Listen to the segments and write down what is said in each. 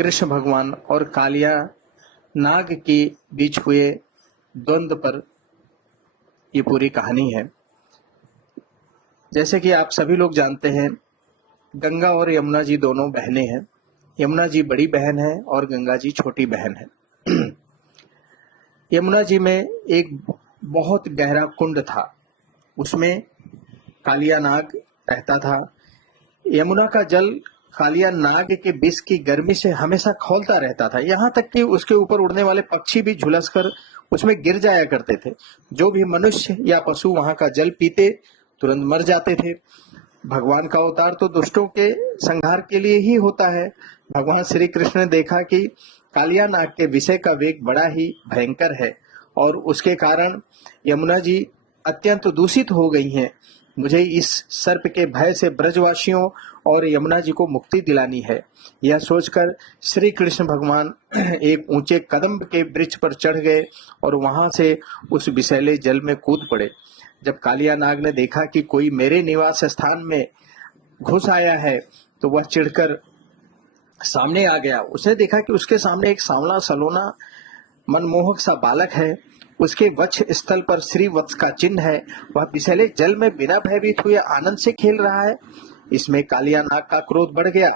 कृष्ण भगवान और कालिया नाग के बीच हुए द्वंद्व पर ये पूरी कहानी है। जैसे कि आप सभी लोग जानते हैं, गंगा और यमुना जी दोनों बहनें हैं। यमुना जी बड़ी बहन है और गंगा जी छोटी बहन है। यमुना जी में एक बहुत गहरा कुंड था, उसमें कालिया नाग रहता था। यमुना का जल कालिया नाग के विष की गर्मी से हमेशा खौलता रहता था, यहाँ तक कि उसके ऊपर उड़ने वाले पक्षी भी झुलसकर उसमें गिर जाया करते थे। जो भी मनुष्य या पशु वहां का जल पीते तुरंत मर जाते थे। भगवान का अवतार तो दुष्टों के संहार के लिए ही होता है। भगवान श्री कृष्ण ने देखा कि कालिया नाग के विषय का वेग बड़ा ही भयंकर है और उसके कारण यमुना जी अत्यंत दूषित हो गई हैं। मुझे इस सर्प के भय से ब्रजवासियों और यमुना जी को मुक्ति दिलानी है। यह सोचकर श्री कृष्ण भगवान एक ऊंचे कदम्ब के वृक्ष पर चढ़ गए और वहां से उस विषैले जल में कूद पड़े। जब कालिया नाग ने देखा कि कोई मेरे निवास स्थान में घुस आया है, तो वह चिढ़कर सामने आ गया। उसने देखा कि उसके सामने एक सांवला सलोना मनमोहक सा बालक है। उसके वक्ष स्थल पर श्री वत्स का चिन्ह है। वह विषैले जल में बिना भयभीत हुए आनंद से खेल रहा है। इसमें कालिया नाग का क्रोध बढ़ गया।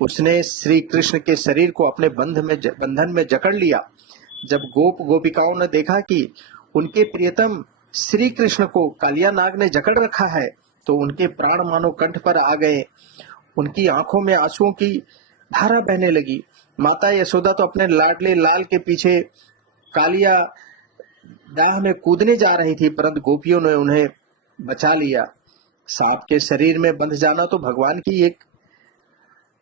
उसने श्री कृष्ण के शरीर को अपने बंधन में जकड़ लिया। जब गोपिकाओं ने देखा कि उनके प्रियतम श्री कृष्ण को कालिया नाग ने जकड़ रखा है, तो उनके प्राण मानो कंठ पर आ गए। उनकी आंखों में आंसुओं की धारा बहने लगी। माता यशोदा तो अपने लाडले लाल के पीछे कालिया दाह में कूदने जा रही थी, परंतु गोपियों ने उन्हें बचा लिया। सांप के शरीर में बंध जाना तो भगवान की एक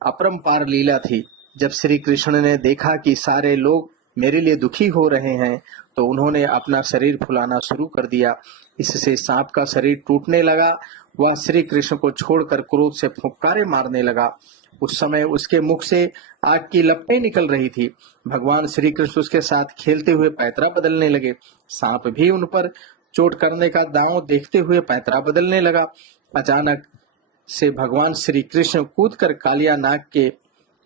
अपरंपार लीला थी। जब श्री कृष्ण ने देखा कि सारे लोग मेरे लिए दुखी हो रहे हैं, तो उन्होंने अपना शरीर फुलाना शुरू कर दिया। इससे सांप का शरीर टूटने लगा। वह श्री कृष्ण को छोड़कर क्रोध से फुंकारे मारने लगा। उस समय उसके मुख से आग की लपटें निकल रही थी। भगवान श्री कृष्ण उसके साथ खेलते हुए पैतरा बदलने लगे। सांप भी उन पर चोट करने का दांव देखते हुए पैतरा बदलने लगा। अचानक से भगवान श्री कृष्ण कूदकर कालिया नाग के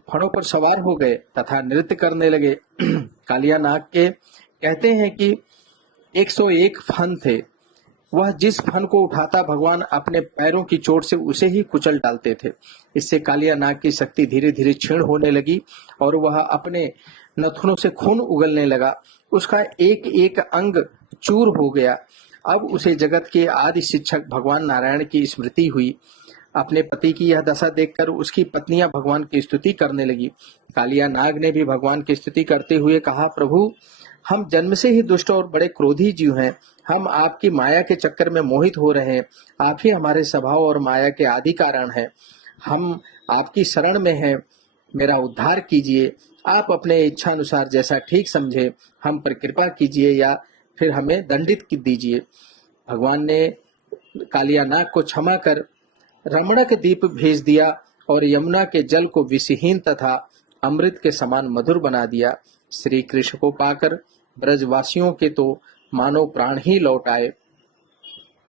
फणों पर सवार हो गए तथा नृत्य करने लगे। कालिया नाग के कहते हैं कि 101 फन थे। वह जिस फन को उठाता भगवान अपने पैरों की चोट से उसे ही कुचल डालते थे। इससे कालिया नाग की शक्ति धीरे धीरे क्षीण होने लगी और वह अपने नथुनों से खून उगलने लगा। उसका एक एक अंग चूर हो गया। अब उसे जगत के आदि शिक्षक भगवान नारायण की स्मृति हुई। अपने पति की यह दशा देखकर उसकी पत्नियां भगवान की स्तुति करने लगी। कालिया नाग ने भी भगवान की स्तुति करते हुए कहा, प्रभु, हम जन्म से ही दुष्ट और बड़े क्रोधी जीव हैं। हम आपकी माया के चक्कर में मोहित हो रहे हैं। आप ही हमारे स्वभाव और माया के आदि कारण हैं। हम आपकी शरण में हैं। मेरा उद्धार कीजिए। आप अपने इच्छा अनुसार जैसा ठीक समझे हम पर कृपा कीजिए या फिर हमें दंडित दीजिए। भगवान ने कालिया नाग को क्षमा कर रमणक दीप भेज दिया और यमुना के जल को विषहीन तथा अमृत के समान मधुर बना दिया। श्री कृष्ण को पाकर ब्रजवासियों के तो मानो प्राण ही लौट आए।